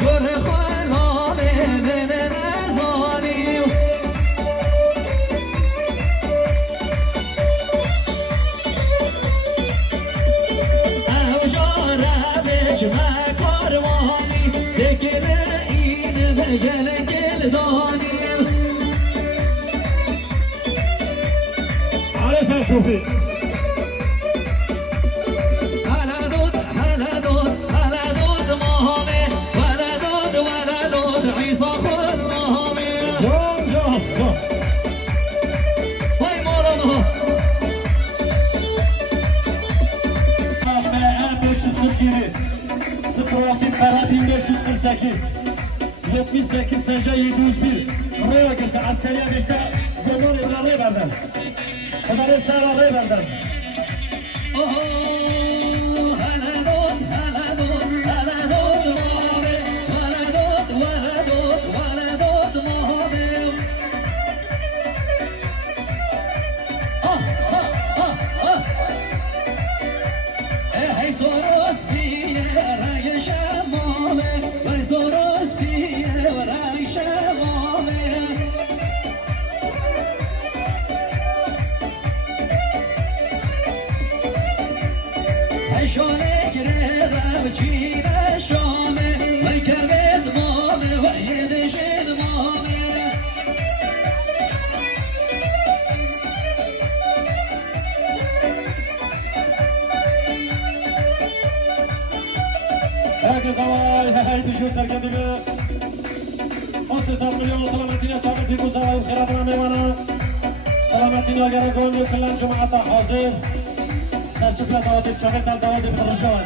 گره خلانه دل نزانی اوجا روش و کاروانی دگل این و گل گل دانی آره سرشوفی Ferhat'in 548 78 Sece 701 Buraya girdi askeri ateşte zaman evlamayı benden Kadarı sağlamayı benden Herkes havay, hey düşüyor serkendigi 33 milyon salametine çabuk bir uzavayı kıratına meyvana Salametine gerek olmuyor kıllan cuma'ata hazır Serçukla davatıp çabuk dal davatıp kırışa var